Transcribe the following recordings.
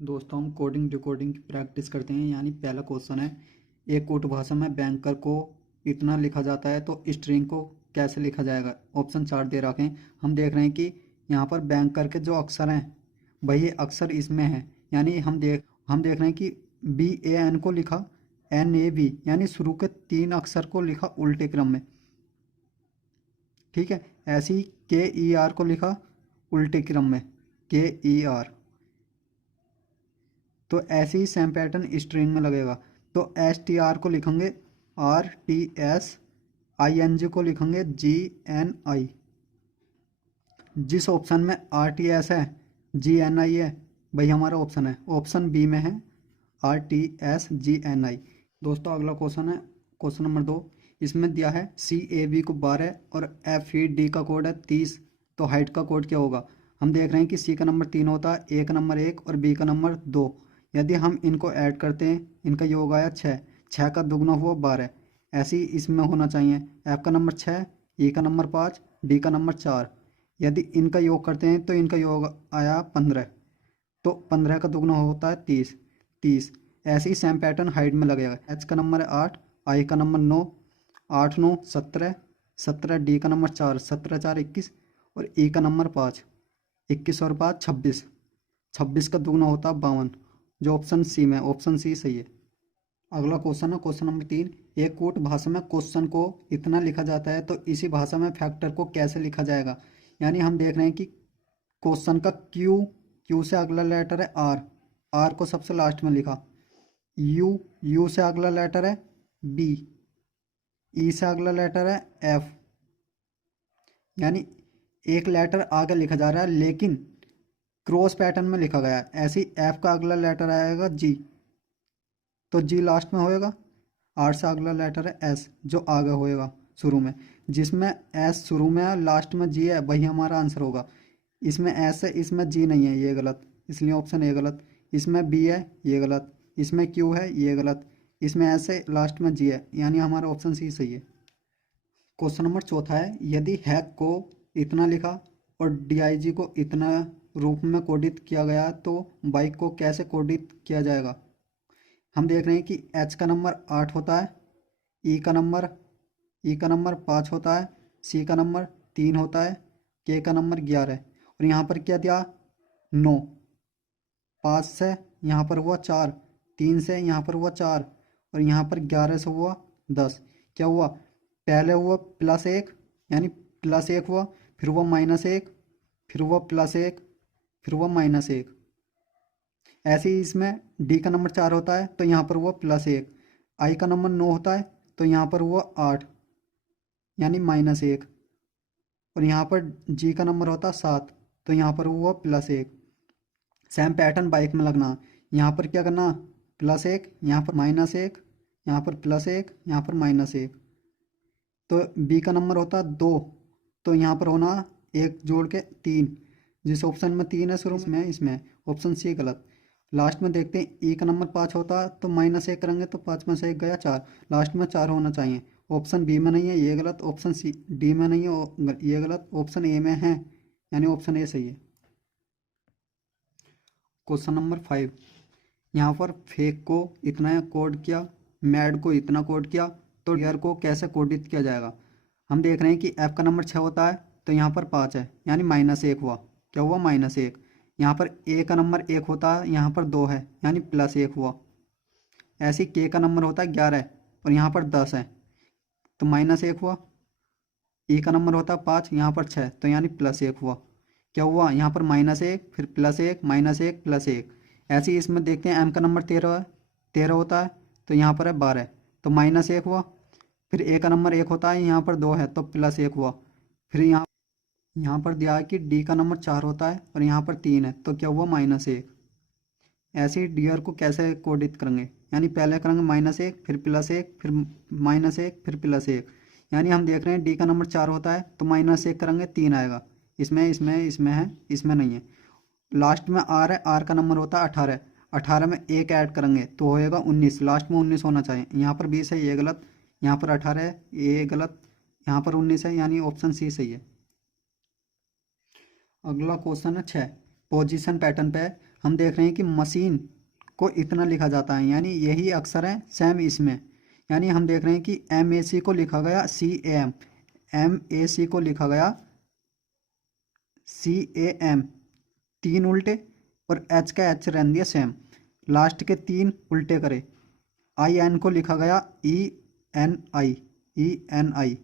दोस्तों हम coding decoding की प्रैक्टिस करते हैं। यानी पहला क्वेश्चन है, एक कूट भाषा में बैंकर को इतना लिखा जाता है तो स्ट्रिंग को कैसे लिखा जाएगा। ऑप्शन 4 दे रखे हैं। हम देख रहे हैं कि यहाँ पर बैंकर के जो अक्षर हैं वही अक्षर इसमें है। यानी हम देख रहे हैं कि BAN को लिखा NAB, यानी शुरू के 3 अक्षर को लिखा उल्टे क्रम में। ठीक है, ऐसे ही KER को लिखा उल्टे क्रम में, KER। तो ऐसे ही सेम पैटर्न स्ट्रिंग में लगेगा। तो STR को लिखेंगे RTS, ING को लिखेंगे GNI। जिस ऑप्शन में RTS है, GNI है, वही हमारा ऑप्शन है। ऑप्शन बी में है RTS GNI। दोस्तों अगला क्वेश्चन है क्वेश्चन नंबर 2। इसमें दिया है CAB को 12 और FED का कोड है 30, तो हाइट का कोड क्या होगा। हम देख रहे हैं कि C का नंबर 3 होता है, A का नंबर 1 और B का नंबर 2। यदि हम इनको ऐड करते हैं, इनका योग आया 6, 6 का दुगना हुआ 12। ऐसे ही इसमें होना चाहिए F का नंबर 6, E का नंबर 5, D का नंबर 4। यदि इनका योग करते हैं तो इनका योग आया 15, तो 15 का दुगना होता है 30, 30। ऐसे ही सेम पैटर्न हाइट में लगेगा। H का नंबर है 8, I का नंबर 9, 8 9 17, 17, D का नंबर 4, 17 4 21 और E का नंबर 5, 21 और 5 26, 26 का दुगना होता है 52, जो ऑप्शन सी में, ऑप्शन सी सही है। अगला क्वेश्चन है क्वेश्चन नंबर 3। एक कूट भाषा में क्वेश्चन को इतना लिखा जाता है तो इसी भाषा में फैक्टर को कैसे लिखा जाएगा। यानी हम देख रहे हैं कि क्वेश्चन का क्यू से अगला लेटर है आर को सबसे लास्ट में लिखा। यू से अगला लेटर है बी, ई से अगला लेटर है एफ। यानी एक लेटर आगे लिखा जा रहा है लेकिन क्रॉस पैटर्न में लिखा गया है। ऐसे ही एफ का अगला लेटर आएगा जी, तो जी लास्ट में होएगा। आर से अगला लेटर है एस, जो आगे होएगा शुरू में। जिसमें एस शुरू में है लास्ट में जी है, वही हमारा आंसर होगा। इसमें एस है, इसमें जी नहीं है, ये गलत, इसलिए ऑप्शन ए गलत। इसमें बी है, ये गलत। इसमें क्यू है, ये गलत। इसमें एस है, लास्ट में जी है, यानी हमारा ऑप्शन सी सही है। क्वेश्चन नंबर 4 है, यदि हैक को इतना लिखा और DIG को इतना रूप में कोडित किया गया तो बाइक को कैसे कोडित किया जाएगा। हम देख रहे हैं कि H का नंबर 8 होता है, ई का नंबर 5 होता है, C का नंबर 3 होता है, K का नंबर 11 है। और यहाँ पर क्या दिया 9, 5 से यहाँ पर हुआ 4, 3 से यहाँ पर हुआ 4 और यहाँ पर 11 से हुआ 10। क्या हुआ, पहले हुआ +1, यानी +1 हुआ, फिर हुआ -1, फिर हुआ +1, फिर हुआ -1। ऐसे ही इसमें डी का नंबर 4 होता है तो यहाँ पर हुआ +1। आई का नंबर 9 होता है तो यहाँ पर हुआ 8, यानी -1। और यहाँ पर जी का नंबर होता है 7 तो यहाँ पर हुआ +1। सेम पैटर्न बाइक में लगना। यहाँ पर क्या करना, +1, यहाँ पर -1, यहाँ पर +1, यहाँ पर -1। तो बी का नंबर होता है 2, तो यहाँ पर होना 1 जोड़ के 3। जिस ऑप्शन में 3 है शुरू में, इसमें ऑप्शन सी गलत। लास्ट में देखते हैं ई का नंबर 5 होता है तो -1 करेंगे तो 5 में से 1 गया 4, लास्ट में 4 होना चाहिए। ऑप्शन बी में नहीं है, ये गलत। ऑप्शन सी डी में नहीं है, ये गलत। ऑप्शन ए में है, यानी ऑप्शन ए सही है। Question number 5। यहाँ पर फेक को इतना कोड किया, मैड को इतना कोड किया, तो डियर को कैसे कोडित किया जाएगा। हम देख रहे हैं कि एफ का नंबर 6 होता है तो यहाँ पर 5 है, यानी -1 हुआ। क्या हुआ, -1। यहाँ पर ए का नंबर 1 होता है, यहाँ पर 2 है, यानी +1 हुआ। ऐसे ही के का नंबर होता है 11 और यहाँ पर 10 है, तो -1 हुआ। ई का नंबर होता है 5, यहाँ पर 6, तो यानी +1 हुआ। क्या हुआ, यहाँ पर -1, फिर +1, -1, +1। ऐसे ही इसमें देखते हैं एम का नंबर 13 है, 13 होता है तो यहाँ पर है 12, तो -1 हुआ। फिर ए का नंबर 1 होता है, यहाँ पर 2 है तो +1 हुआ। फिर यहाँ पर दिया है कि डी का नंबर 4 होता है और यहाँ पर 3 है, तो क्या हुआ, -1। ऐसे ही डियर को कैसे कोडित करेंगे, यानी पहले करेंगे -1, फिर +1, फिर -1, फिर +1। यानी हम देख रहे हैं डी का नंबर 4 होता है तो -1 करेंगे 3 आएगा। इसमें है, इसमें नहीं है। लास्ट में आर है, आर का नंबर होता है 18, 18 में 1 ऐड करेंगे तो होएगा 19, लास्ट में 19 होना चाहिए। यहाँ पर 20 है, ये गलत। यहाँ पर 18 है, ये गलत। यहाँ पर 19 है, यानी ऑप्शन सी सही है। अगला क्वेश्चन है 6। पोजीशन पैटर्न पे हम देख रहे हैं कि मशीन को इतना लिखा जाता है, यानी यही अक्षर है सेम इसमें। यानी हम देख रहे हैं कि MAC को लिखा गया CAM, MAC को लिखा गया CAM, तीन उल्टे, और H का H रहने दिया सेम, लास्ट के तीन उल्टे करे। IN को लिखा गया ENI, ENI।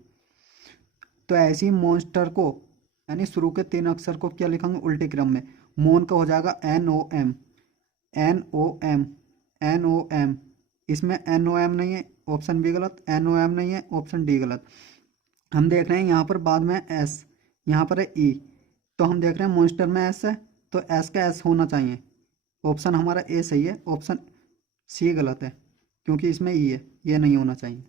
तो ऐसी मॉन्स्टर को यानी शुरू के तीन अक्षर को क्या लिखेंगे उल्टे क्रम में। मोन का हो जाएगा NOM, NOM, NOM। इसमें NOM नहीं है, ऑप्शन बी गलत, NOM नहीं है, ऑप्शन डी गलत। हम देख रहे हैं यहाँ पर बाद में S, यहाँ पर है E, तो हम देख रहे हैं मॉन्स्टर में S है तो S का S होना चाहिए। ऑप्शन हमारा ए सही है, ऑप्शन सी गलत है क्योंकि इसमें ई है, ये नहीं होना चाहिए।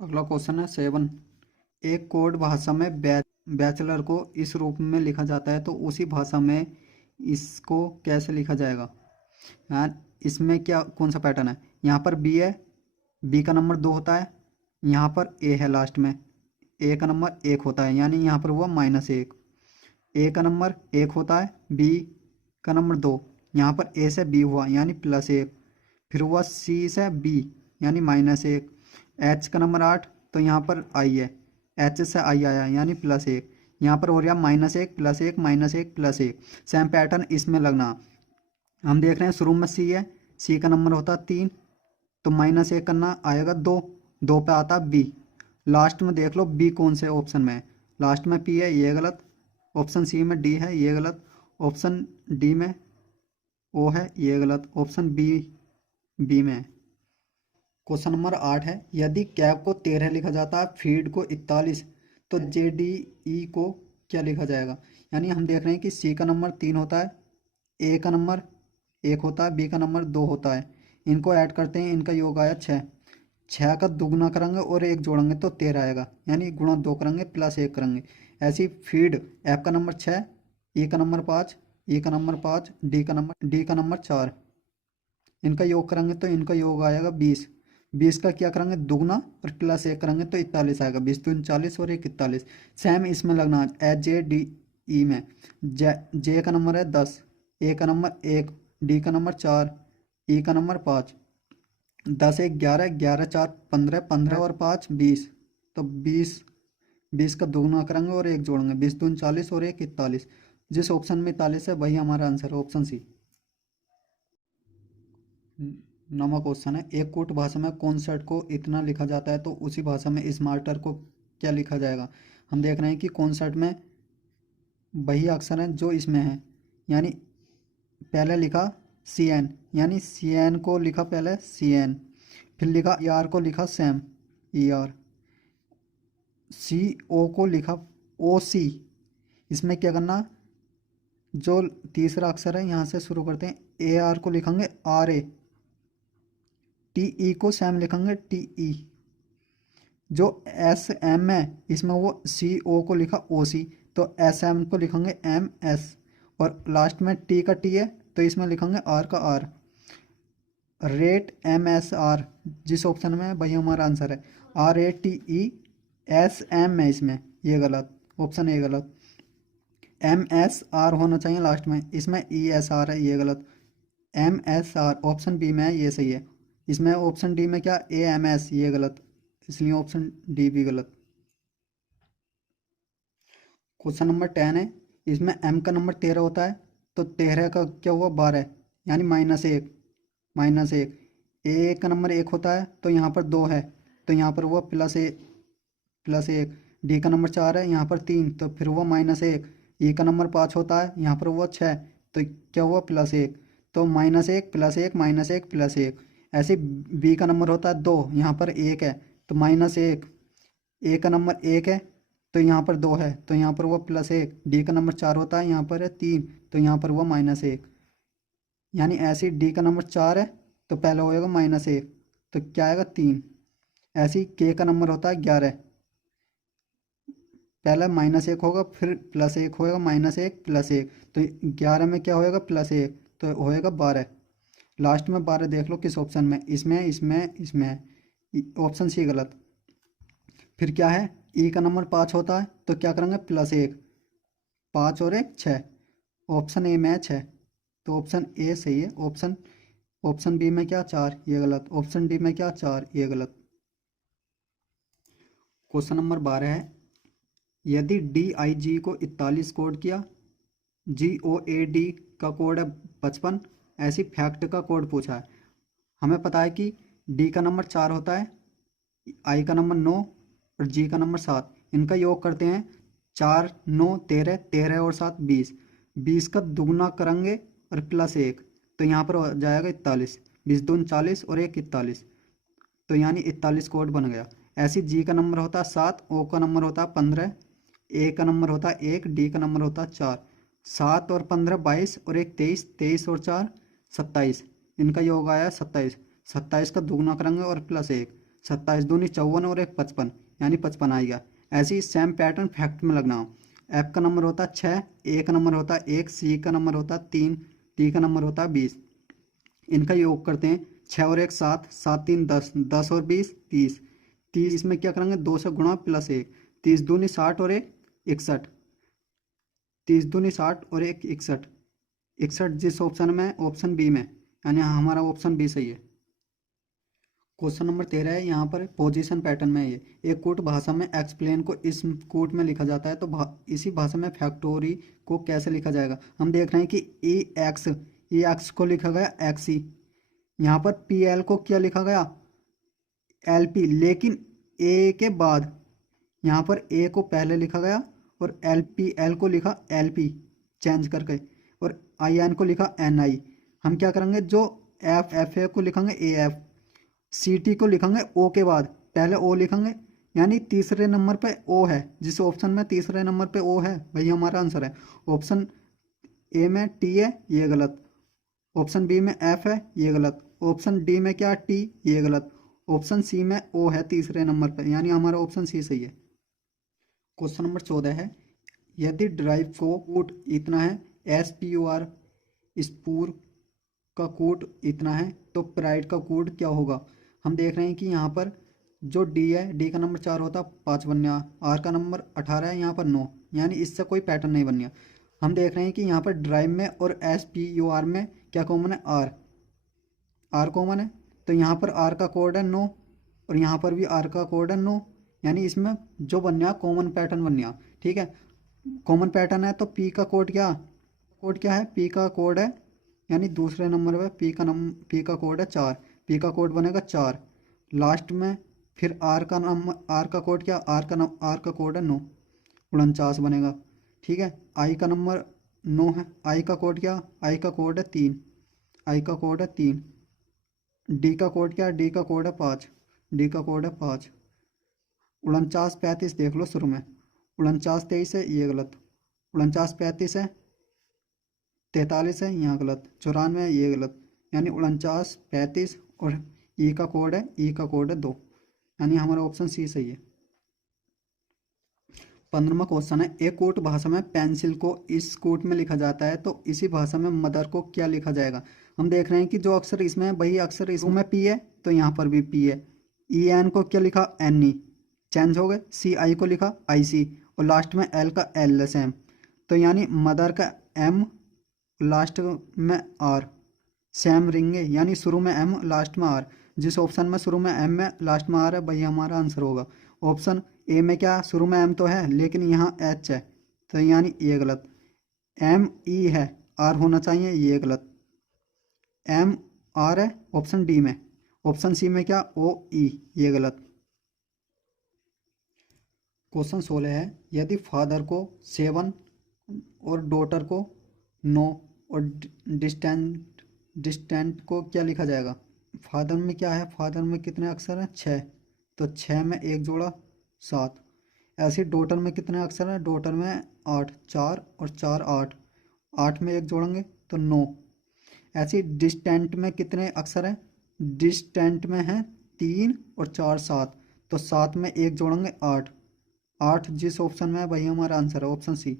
अगला क्वेश्चन है 7। एक कोड भाषा में बैचलर को इस रूप में लिखा जाता है तो उसी भाषा में इसको कैसे लिखा जाएगा। यहाँ इसमें क्या कौन सा पैटर्न है, यहाँ पर बी है, बी का नंबर 2 होता है, यहाँ पर ए है लास्ट में, ए का नंबर 1 होता है, यानी यहाँ पर हुआ -1। ए का नंबर 1 होता है, बी का नंबर 2, यहाँ पर ए से बी हुआ यानी +1, फिर हुआ सी से बी यानी -1, एच का नंबर 8 तो यहाँ पर आई है, एच से आई आया यानी +1, यहाँ पर हो रहा -1 +1 -1 +1। सेम पैटर्न इसमें लगना। हम देख रहे हैं शुरू में सी है, सी का नंबर होता है 3 तो -1 करना आएगा 2, 2 पे आता बी, लास्ट में देख लो बी कौन से ऑप्शन में है, लास्ट में पी है ये गलत, ऑप्शन सी में डी है ये गलत, ऑप्शन डी में ओ है ये गलत, ऑप्शन बी में है। क्वेश्चन नंबर 8 है, यदि कैब को 13 लिखा जाता है, फीड को 41, तो JDE को क्या लिखा जाएगा। यानी हम देख रहे हैं कि सी का नंबर 3 होता है, ए का नंबर 1 होता है, बी का नंबर 2 होता है, इनको ऐड करते हैं, इनका योग आया 6, 6 का दुगुना करेंगे और 1 जोड़ेंगे तो 13 आएगा, यानी गुणा 2 करेंगे +1 करेंगे। ऐसी फीड एफ का नंबर 6, ई का नंबर 5, ई का नंबर 5, डी का नंबर 4, इनका योग करेंगे तो इनका योग आएगा 20, 20 का क्या करेंगे दुगना और +1 करेंगे तो 41 आएगा, 20 दूनी 40 और 1 41। सेम इसमें लगना JDE में, जे का नंबर है 10, ए का नंबर 1, डी का नंबर 4, ई का नंबर 5, 10 1 11, 11 4 15, 15 और 5 20, तो 20 का दोगुना करेंगे और 1 जोड़ेंगे, 20 दूनी 40 और 1 41। जिस ऑप्शन में 41 है वही हमारा आंसर है, ऑप्शन सी। नवा क्वेश्चन है, एक कोट भाषा में कॉन्सर्ट को इतना लिखा जाता है तो उसी भाषा में स्मार्टर को क्या लिखा जाएगा। हम देख रहे हैं कि कॉन्सर्ट में वही अक्षर है जो इसमें है, यानी पहले लिखा CN, यानी CN को लिखा पहले CN, फिर लिखा ER को लिखा सेम ER, CO को लिखा OC। इसमें क्या करना, जो तीसरा अक्षर है यहाँ से शुरू करते हैं, AR को लिखेंगे RA, TE को सेम लिखेंगे TE, जो SM है इसमें वो CO को लिखा OC तो SM को लिखेंगे MS, और लास्ट में T का T है तो इसमें लिखेंगे R का R। रेट MSR जिस ऑप्शन में है वही हमारा आंसर है, RATESM है इसमें, ये गलत, ऑप्शन ए गलत, MSR होना चाहिए लास्ट में, इसमें ESR है ये गलत, MSR ऑप्शन बी में है ये सही है, इसमें ऑप्शन डी में क्या AMS ये गलत, इसलिए ऑप्शन डी भी गलत। क्वेश्चन नंबर 10 है, इसमें M का नंबर 13 होता है तो 13 का क्या हुआ 12 यानी -1, A का नंबर 1 होता है तो यहाँ पर 2 है तो यहाँ पर हुआ +1, D का नंबर 4 है यहाँ पर 3 तो फिर हुआ -1, E का नंबर 5 होता है यहाँ पर हुआ 6 तो क्या हुआ +1, तो -1 +1 -1 +1। ऐसे B का नंबर होता है 2, यहाँ पर 1 है तो -1, A का नंबर 1 है तो यहाँ पर 2 है तो यहाँ पर हुआ +1, D का नंबर 4 होता है यहाँ पर है 3 तो यहाँ पर हुआ -1, यानी ऐसे D का नंबर 4 है तो पहले होएगा -1 तो क्या आएगा 3। ऐसे K का नंबर होता है 11, पहले -1 होगा फिर +1 होएगा, -1 +1 तो 11 में क्या होएगा +1 तो होएगा 12, लास्ट में 12 देख लो किस ऑप्शन में, इसमें है, ऑप्शन सी गलत। फिर क्या है E का नंबर 5 होता है तो क्या करेंगे +1, 5 और 1 6, ऑप्शन ए मैच है, तो ऑप्शन ए सही है। ऑप्शन बी में क्या 4, ये गलत। ऑप्शन डी में क्या 4, ये गलत। क्वेश्चन नंबर 12 है, यदि DIG को 41 कोड किया, GOAD का कोड है 55, ऐसी फैक्ट का कोड पूछा है। हमें पता है कि डी का नंबर 4 होता है, आई का नंबर 9 और जी का नंबर 7। इनका योग करते हैं 4 9 13, 13 और 7 20। 20 का दुगना करेंगे और प्लस 1, तो यहाँ पर हो जाएगा 41। 20 दून 40 और 1 41, तो यानी 41 कोड बन गया। ऐसे जी का नंबर होता है 7, ओ का नंबर होता है 15, ए का नंबर होता है 1, डी का नंबर होता है 4। 7 और 15 22 और 1 23, 23 और 4 27। इनका योग आया 27। 27 का दुगना करेंगे और प्लस 1, 27 दूनी 54 और 1 55, यानी 55 आएगा। ऐसे ही सेम पैटर्न फैक्ट में लगना हो। एफ का नंबर होता है 6, ए का नंबर होता है 1, सी का नंबर होता है 3, डी का नंबर होता है 20। इनका योग करते हैं 6 और 1 7, 7 3 10, 10 और 20 30। 30 में क्या करेंगे 2 से गुणा प्लस 1, 30 दूनी 60 और 1 61। 30 दूनी 60 और 1 61। 61 जिस ऑप्शन में, ऑप्शन बी में, यानी हमारा ऑप्शन बी सही है। क्वेश्चन नंबर 13 है, यहाँ पर पोजीशन पैटर्न में है। ये एक कूट भाषा में एक्सप्लेन को इस कूट में लिखा जाता है, तो इसी भाषा में फैक्टोरी को कैसे लिखा जाएगा। हम देख रहे हैं कि ई एक्स को लिखा गया एक्स ई। यहाँ पर पी एल को क्या लिखा गया एल पी, लेकिन ए के बाद यहाँ पर ए को पहले लिखा गया और एल को लिखा एल पी चेंज करके, और आई एन को लिखा एन आई। हम क्या करेंगे, जो एफ ए को लिखेंगे ए एफ, सी टी को लिखेंगे ओ के बाद, पहले ओ लिखेंगे, यानी तीसरे नंबर पे ओ है। जिस ऑप्शन में तीसरे नंबर पे ओ है वही हमारा आंसर है। ऑप्शन ए में टी है, ये गलत। ऑप्शन बी में एफ है, ये गलत। ऑप्शन डी में क्या टी, ये गलत। ऑप्शन सी में ओ है तीसरे नंबर पे, यानी हमारा ऑप्शन सी सही है। क्वेश्चन नंबर 14 है, यदि ड्राइव को कूट इतना है, SPUR स्पूर का कूट इतना है, तो प्राइड का कूट क्या होगा। हम देख रहे हैं कि यहाँ पर जो डी है, डी का नंबर 4 होता 5 बनया, आर का नंबर 18 है, यहाँ पर 9, यानी इससे कोई पैटर्न नहीं बनया। हम देख रहे हैं कि यहाँ पर ड्राइव में और SPUR में क्या कॉमन है, आर कॉमन है, तो यहाँ पर आर का कोड है 9 और यहाँ पर भी आर का कोड है 9, यानी इसमें जो बनया कॉमन पैटर्न बनया। ठीक है, कॉमन पैटर्न है, तो पी का कोड क्या है, पी का कोड है, यानी दूसरे नंबर पे पी का कोड है 4, पी का कोड बनेगा 4 लास्ट में। फिर आर का कोड क्या, आर का कोड है 9, 49 बनेगा। ठीक है, आई का नंबर 9 है, आई का कोड क्या, आई का कोड है 3, आई का कोड है 3। डी का कोड क्या, डी का कोड है 5, डी का कोड है 5। 49 35 देख लो शुरू में, 49 23 है, ये गलत। 49 35 है, 43 है, यहाँ गलत। 94 है, ये गलत। यानी 49 35 और ई का कोड है 2, यानी हमारा ऑप्शन सी सही है। 15वां क्वेश्चन है, एक कूट भाषा में पेंसिल को इस कूट में लिखा जाता है, तो इसी भाषा में मदर को क्या लिखा जाएगा। हम देख रहे हैं कि जो अक्षर इसमें है वही अक्षर इसमें पी है, तो यहाँ पर भी पी है। ई एन को क्या लिखा, एन ई, चेंज हो गए। सी आई को लिखा आई सी, और लास्ट में एल का एल सेम, तो यानी मदर का एम, लास्ट में आर, सेम रिंगे, यानी शुरू में एम लास्ट में आर। जिस ऑप्शन में शुरू में एम में लास्ट में आर है वही हमारा आंसर होगा। ऑप्शन ए में क्या, शुरू में एम तो है लेकिन यहाँ एच है, तो यानी ये गलत। एम ई है, आर होना चाहिए, ये गलत। एम आर है ऑप्शन डी में। ऑप्शन सी में क्या, ओ ई, ये गलत। क्वेश्चन 16 है, यदि फादर को 7 और डॉटर को 9 और डिस्टेंट को क्या लिखा जाएगा। फादर में क्या है, फादर में कितने अक्षर हैं, 6, तो 6 में 1 जोड़ा 7। ऐसे डॉटर में कितने अक्षर हैं, डॉटर में 8, 4 और 4 8, 8 में 1 जोड़ेंगे तो 9। ऐसे डिस्टेंट में कितने अक्षर हैं, डिस्टेंट में है 3 और 4 7, तो 7 में 1 जोड़ेंगे 8, 8 जिस ऑप्शन में है वही हमारा आंसर है, ऑप्शन सी।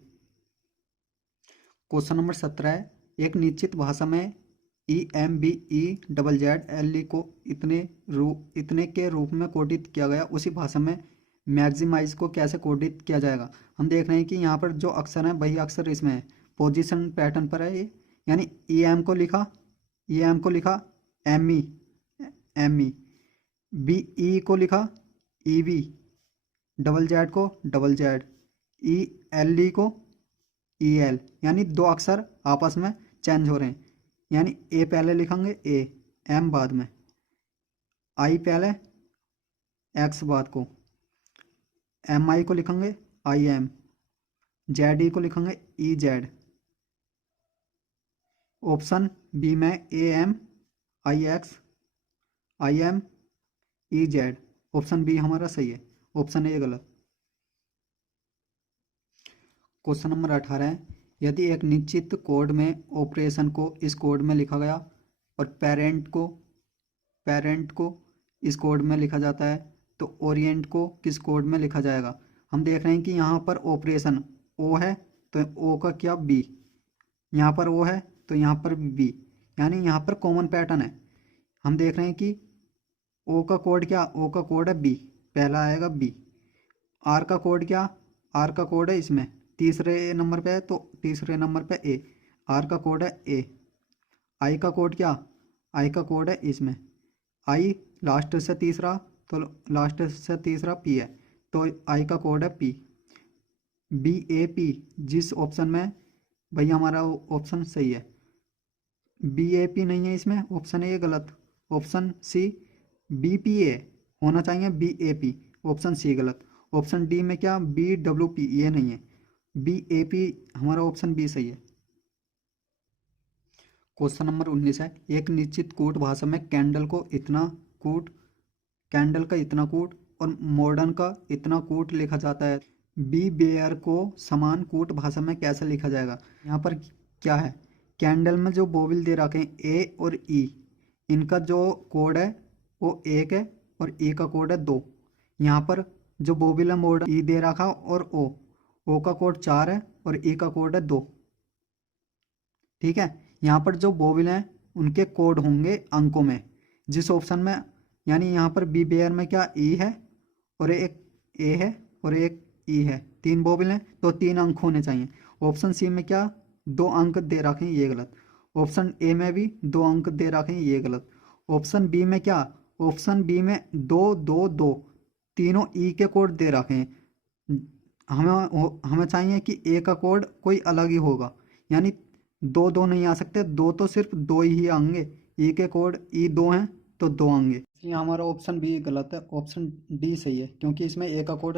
क्वेश्चन नंबर 17 है, एक निश्चित भाषा में EMBEZZLE को इतने के रूप में कोडित किया गया, उसी भाषा में मैक्सिमाइज को कैसे कोडित किया जाएगा। हम देख रहे हैं कि यहाँ पर जो अक्षर है वही अक्षर इसमें है। पोजीशन पैटर्न पर है ये, यानी EM को लिखा ME, BE को लिखा EB, डबल जेड को डबल जेड, ELE को EL, यानी दो अक्षर आपस में चेंज हो रहे हैं, यानी A पहले लिखेंगे A, M बाद में, I पहले, X बाद को, MI को लिखेंगे IM, ZE को लिखेंगे EZ। ऑप्शन बी में AM IX IM EZ, option B हमारा सही है, ऑप्शन ए गलत। क्वेश्चन नंबर 18 है, यदि एक निश्चित कोड में ऑपरेशन को इस कोड में लिखा गया और पेरेंट को इस कोड में लिखा जाता है, तो ओरिएंट को किस कोड में लिखा जाएगा। हम देख रहे हैं कि यहाँ पर ऑपरेशन ओ है तो ओ का क्या बी, यहाँ पर ओ है तो यहाँ पर बी, यानी यहाँ पर कॉमन पैटर्न है। हम देख रहे हैं कि ओ का कोड क्या, ओ का कोड है बी, पहला आएगा बी। आर का कोड क्या, आर का कोड है इसमें तीसरे नंबर पे है तो तीसरे नंबर पे ए, आर का कोड है ए। आई का कोड क्या, आई का कोड है इसमें, आई लास्ट से तीसरा तो लास्ट से तीसरा पी है तो आई का कोड है पी। BAP जिस ऑप्शन में भैया हमारा ऑप्शन सही है, BAP नहीं है इसमें, ऑप्शन ए गलत। ऑप्शन सी BPA होना चाहिए, BAP, ऑप्शन सी गलत। ऑप्शन डी में क्या BWP, ये नहीं है, BAP हमारा ऑप्शन बी सही है। क्वेश्चन नंबर 19 है, एक निश्चित कूट भाषा में कैंडल का इतना कूट और मॉडर्न का इतना कूट लिखा जाता है। बी बेयर को समान कूट भाषा में कैसे लिखा जाएगा। यहाँ पर क्या है, कैंडल में जो बोविल दे रखे हैं ए और ई, इनका जो कोड है वो 1 है और ई का कोड है 2। यहाँ पर जो बोविल है मॉडर्न ई दे रखा और ओ का कोड 4 है और ई का कोड है 2। ठीक है, यहाँ पर जो बोविल हैं उनके कोड होंगे अंकों में, जिस ऑप्शन में, यानी यहाँ पर बी बेयर में क्या ई है और एक ए है और एक ई है, 3 बोविल हैं तो 3 अंक होने चाहिए। ऑप्शन सी में क्या 2 अंक दे रखे हैं, ये गलत। ऑप्शन ए में भी 2 अंक दे रखे हैं, ये गलत। ऑप्शन बी में क्या, ऑप्शन बी में 2 2 2 तीनों ई के कोड दे रखे हैं। हमें चाहिए कि ए का कोड कोई अलग ही होगा, यानी 2 2 नहीं आ सकते, 2 तो सिर्फ 2 ही आएंगे, ई के कोड ई 2 हैं तो 2 आएंगे, इसलिए हमारा ऑप्शन बी गलत है, ऑप्शन डी सही है, क्योंकि इसमें ए का कोड